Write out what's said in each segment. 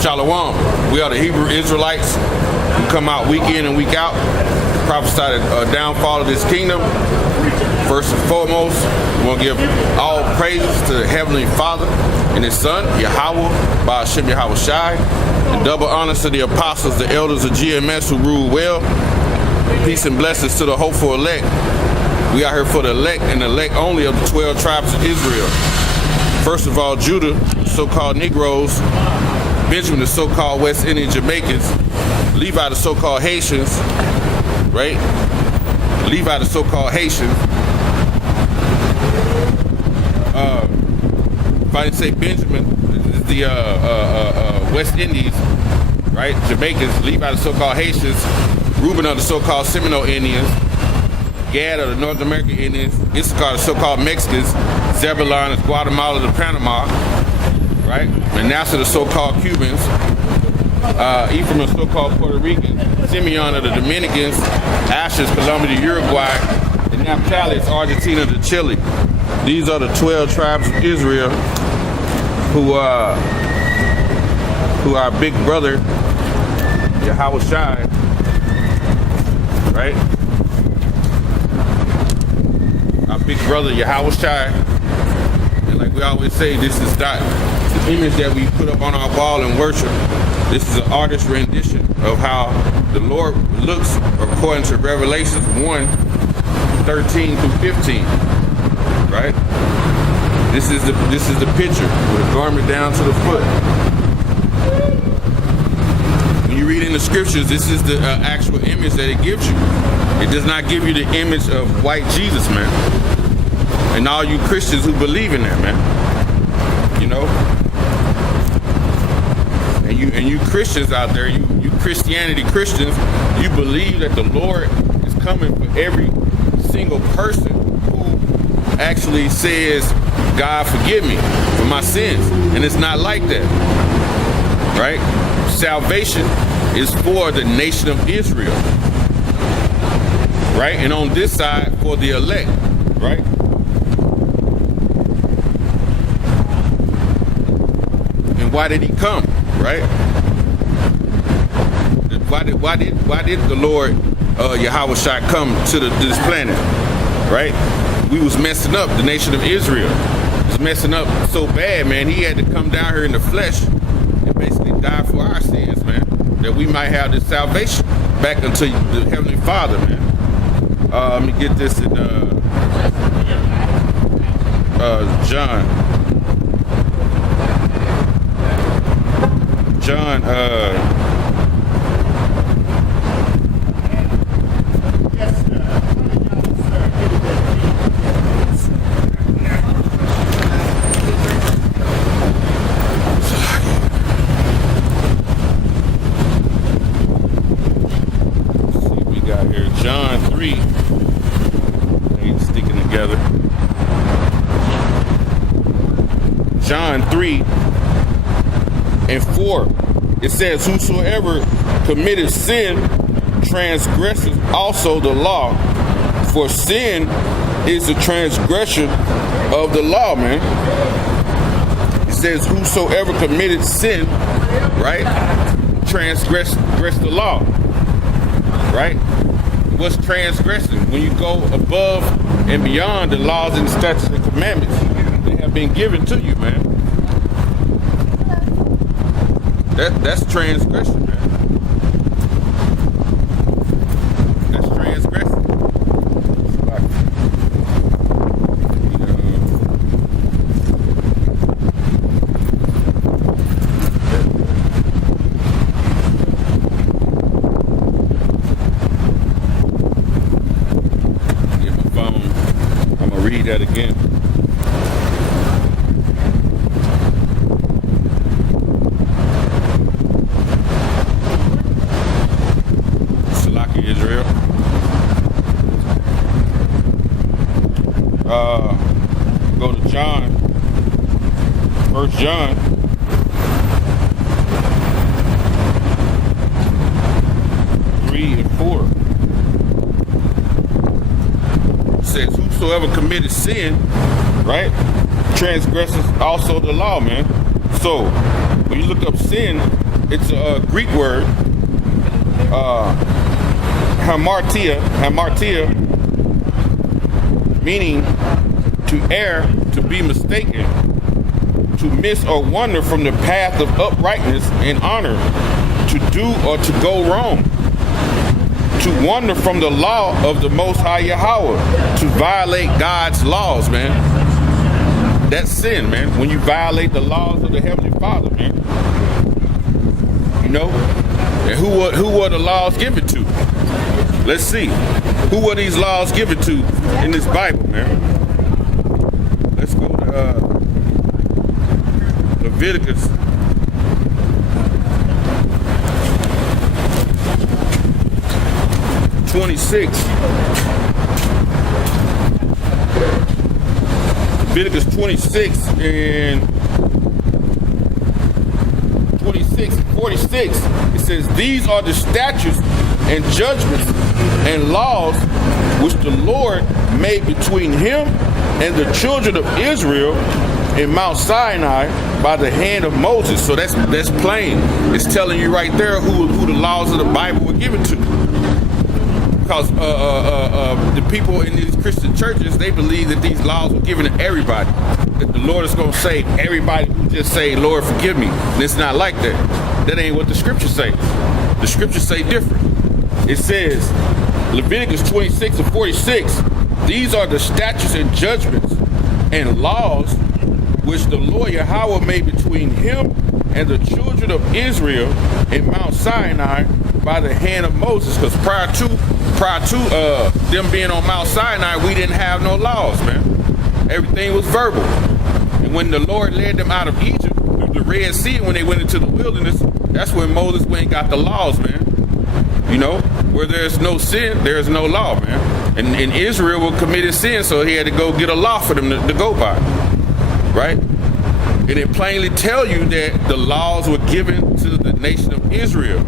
Shalom. We are the Hebrew Israelites who come out week in and week out, prophesy the downfall of this kingdom. First and foremost, we want to give all praises to the Heavenly Father and His Son, Yahweh, by Hashem Yahweh Shai, and double honors to the apostles, the elders of GMS who rule well. Peace and blessings to the hopeful elect. We are here for the elect and the elect only of the 12 tribes of Israel. First of all, Judah, so-called Negroes, Benjamin, the so-called West Indian Jamaicans, Levi, the so-called Haitians, right? Levi, the so-called Haitians. If I didn't say Benjamin, the West Indies, right? Jamaicans, Levi, the so-called Haitians, Reuben are the so-called Seminole Indians, Gad are the North American Indians, Issachar, the so-called Mexicans, Zebulon is Guatemala to Panama, right? Manasseh, the so-called Cubans, Ephraim, the so-called Puerto Ricans, Simeon are the Dominicans, Asher is Colombia to Uruguay, and Naphtali is Argentina to Chile. These are the 12 tribes of Israel who are big brother, Yahweh Shai, right? Our big brother, Yahweh Shai. And like we always say, this is not the image that we put up on our wall and worship. This is an artist's rendition of how the Lord looks according to Revelations 1:13 through 15. Right? This is the picture with a garment down to the foot. When you read in the scriptures, this is the actual image that it gives you. It does not give you the image of white Jesus, man. And all you Christians who believe in that, man. You know? And you Christians out there, you Christianity Christians, you believe that the Lord is coming for every single person who actually says, God forgive me for my sins. And it's not like that. Right? Salvation is for the nation of Israel. Right? And on this side, for the elect. Right? And why did he come? Right? Why did the Lord Yahweh Shai come to this planet? Right? We was messing up. The nation of Israel was messing up so bad, man. He had to come down here in the flesh and basically die for our sins, man, that we might have this salvation back unto the Heavenly Father, man. Let me get this in John. John 3. Ain't sticking together. John 3:4. It says, whosoever committed sin transgresses also the law, for sin is the transgression of the law, man. It says, whosoever committed sin, right, transgress the law, right? What's transgressing? When you go above and beyond the laws and statutes and commandments that have been given to you, man. That's transgression, man. That's transgression. Get my phone. I'm gonna read that again. Israel. Go to John, 1 John. Says, whosoever committed sin, right, transgresses also the law, man. So when you look up sin, it's a Greek word, hamartia, meaning to err, to be mistaken, to miss or wander from the path of uprightness and honor, to do or to go wrong, to wander from the law of the Most High Yahweh, to violate God's laws, man. That's sin, man. When you violate the laws of the Heavenly Father, man. You know? And who were the laws given to? Let's see. Who were these laws given to in this Bible, man? Let's go to Leviticus. Leviticus 26 and 46. It says, "These are the statutes and judgments and laws which the Lord made between him and the children of Israel in Mount Sinai by the hand of Moses." So that's plain. It's telling you right there who the laws of the Bible were given to. Because the people in these Christian churches, they believe that these laws were given to everybody. That the Lord is going to save everybody who just say, "Lord, forgive me." And it's not like that. That ain't what the scriptures say. The scriptures say different. It says, Leviticus 26 and 46, "These are the statutes and judgments and laws which the Lord Yahweh made between him and the children of Israel in Mount Sinai by the hand of Moses." Because prior to them being on Mount Sinai, we didn't have no laws, man. Everything was verbal. And when the Lord led them out of Egypt through the Red Sea, when they went into the wilderness, that's when Moses went and got the laws, man. You know, where there's no sin, there's no law, man. And Israel committed sin, so he had to go get a law for them to go by, right? And it plainly tell you that the laws were given to the nation of Israel.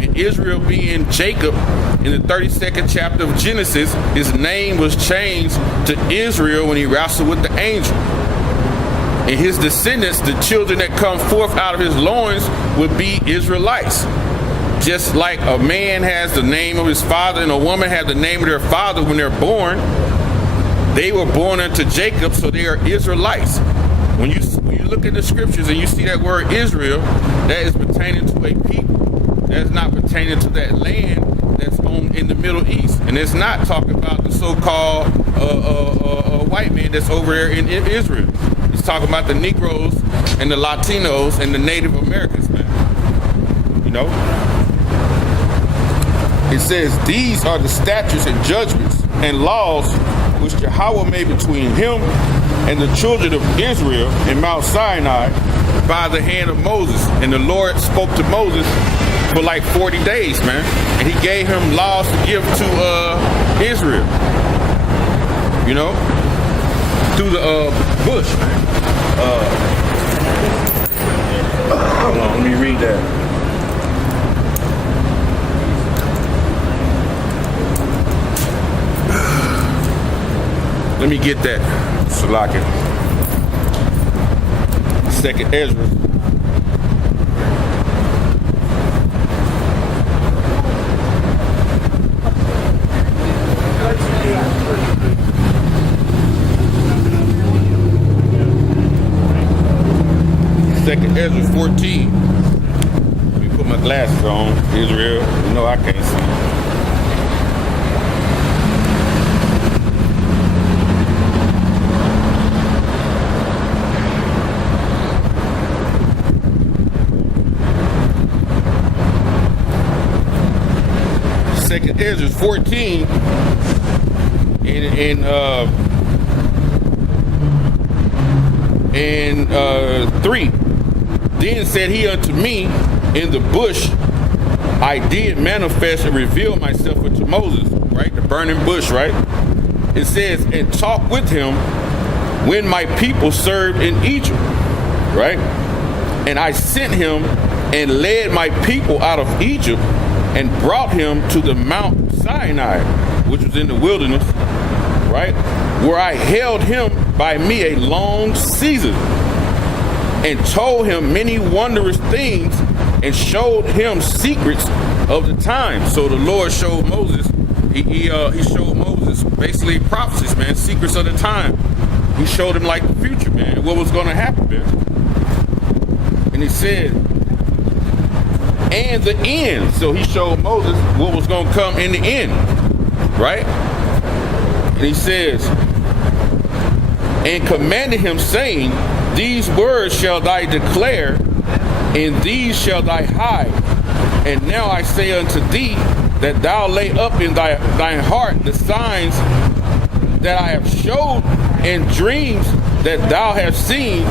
And Israel being Jacob, in the 32nd chapter of Genesis, his name was changed to Israel when he wrestled with the angel. And his descendants, the children that come forth out of his loins, would be Israelites. Just like a man has the name of his father and a woman has the name of their father when they're born, they were born unto Jacob, so they are Israelites. When you look at the scriptures and you see that word Israel, that is pertaining to a people. That is not pertaining to that land that's in the Middle East. And it's not talking about the so-called white man that's over there in Israel. It's talking about the Negroes and the Latinos and the Native Americans, man. You know? It says, "These are the statutes and judgments and laws which Yahweh made between him and the children of Israel in Mount Sinai by the hand of Moses." And the Lord spoke to Moses for like 40 days, man. And he gave him laws to give to Israel. You know? Through the bush. Hold on, let me read that. Let me get that. Salakia. Second Ezra. Second Ezra 14. Let me put my glasses on. Israel. You know I can't see. Second Ezra 14 in 3. Then said he unto me in the bush, I did manifest and reveal myself unto Moses, right? The burning bush, right? It says, and talk with him when my people served in Egypt, right? And I sent him and led my people out of Egypt and brought him to the Mount Sinai, which was in the wilderness, right? Where I held him by me a long season. and told him many wondrous things and showed him secrets of the time. So the Lord showed Moses, he showed Moses basically prophecies, man, secrets of the time. He showed him like the future, man, what was going to happen, man. And he said, and the end. So he showed Moses what was going to come in the end, right? And he says, and commanded him, saying, these words shall thou declare, and these shall thou hide. And now I say unto thee, that thou lay up in thine heart the signs that I have showed, and dreams that thou hast seen,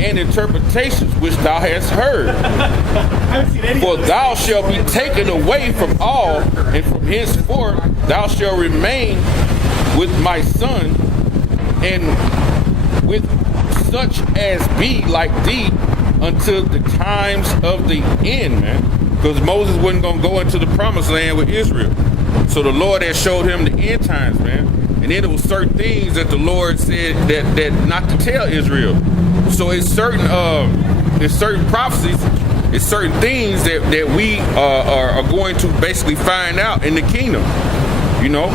and interpretations which thou hast heard. For thou shalt be taken away from all, and from henceforth thou shalt remain with my son, and with such as be like thee until the times of the end, man. Because Moses wasn't going to go into the promised land with Israel. So the Lord had showed him the end times, man. And then there was certain things that the Lord said that not to tell Israel. So it's certain prophecies, it's certain things that we are going to basically find out in the kingdom. You know,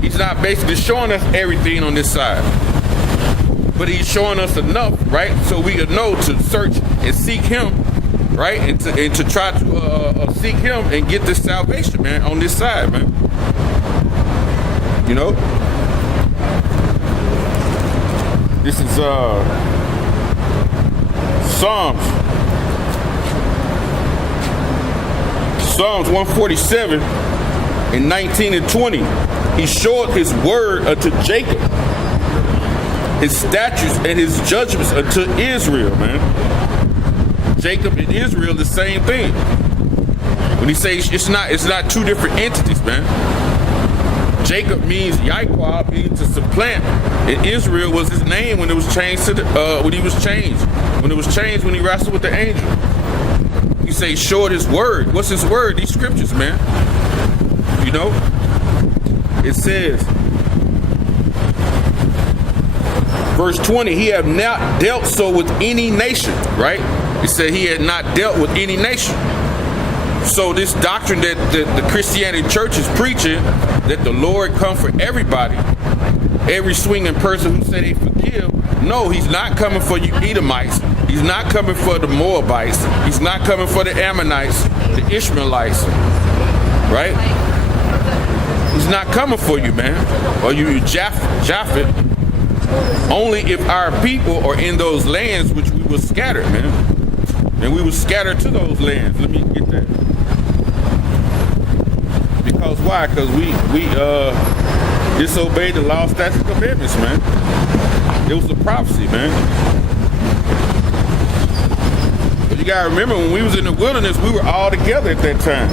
he's not basically showing us everything on this side, but he's showing us enough, right? So we can know to search and seek him, right? And to try to seek him and get this salvation, man, on this side, man. You know, this is Psalms 147 and 19 and 20. He showed his word unto Jacob, his statutes and his judgments unto Israel, man. Jacob and Israel, the same thing. When he says it's not two different entities, man. Jacob means Yahweh, means to supplant, and Israel was his name when it was changed to when it was changed when he wrestled with the angel. He say showed his word. What's his word? These scriptures, man. You know, it says, verse 20, he have not dealt so with any nation, right? He said he had not dealt with any nation. So this doctrine that the Christianity church is preaching, that the Lord come for everybody, every swinging person who say they forgive, no, he's not coming for you Edomites. He's not coming for the Moabites. He's not coming for the Ammonites, the Ishmaelites, right? He's not coming for you, man, or you Japhet. Only if our people are in those lands which we were scattered, man. And we were scattered to those lands. Let me get that. Because why? Because we disobeyed the law, statutes, and commandments, man. It was a prophecy, man. But you gotta remember, when we was in the wilderness, we were all together at that time.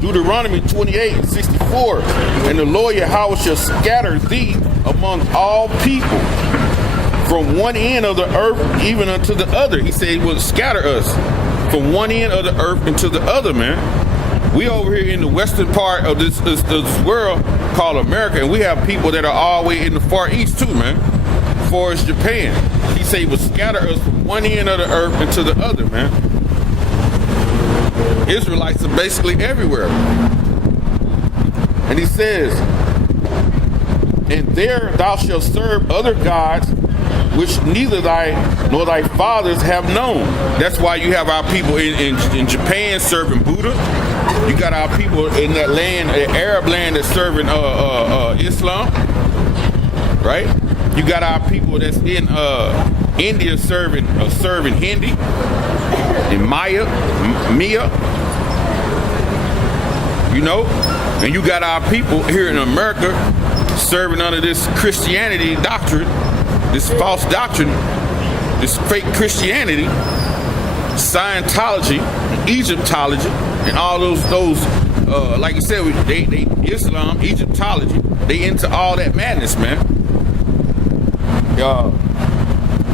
Deuteronomy 28:64, and the Lord Yahweh shall scatter thee among all people, from one end of the earth even unto the other. He said he will scatter us from one end of the earth into the other, man. We over here in the western part of this world called America, and we have people that are all the way in the far east too, man, as far as Japan. He said he will scatter us from one end of the earth into the other, man. Israelites are basically everywhere. And he says, and there thou shalt serve other gods, which neither thy nor thy fathers have known. That's why you have our people in Japan serving Buddha. You got our people in that land, the Arab land, that's serving Islam, right? You got our people that's in India serving Hindi and Mia, you know, and you got our people here in America serving under this Christianity doctrine, this false doctrine, this fake Christianity, Scientology, Egyptology, and all those like you said, they Islam, Egyptology, they into all that madness, man.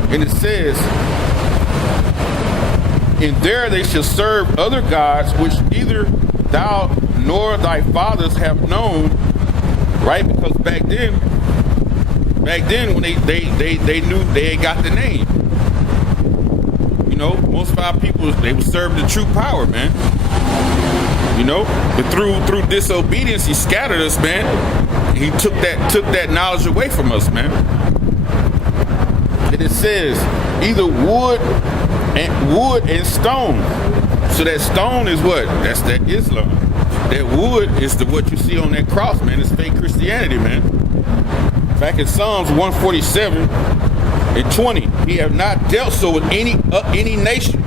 And it says, and there they shall serve other gods, which neither thou nor thy fathers have known, right? Because back then, back then when they knew they had got the name. You know, most of our people, they would serve the true power, man. You know, but through disobedience, he scattered us, man. He took that knowledge away from us, man. And it says either wood and stone. So that stone is what? That's that Islam. That wood is what you see on that cross, man. It's fake Christianity, man. Back in Psalms 147 and 20, he have not dealt so with any nation.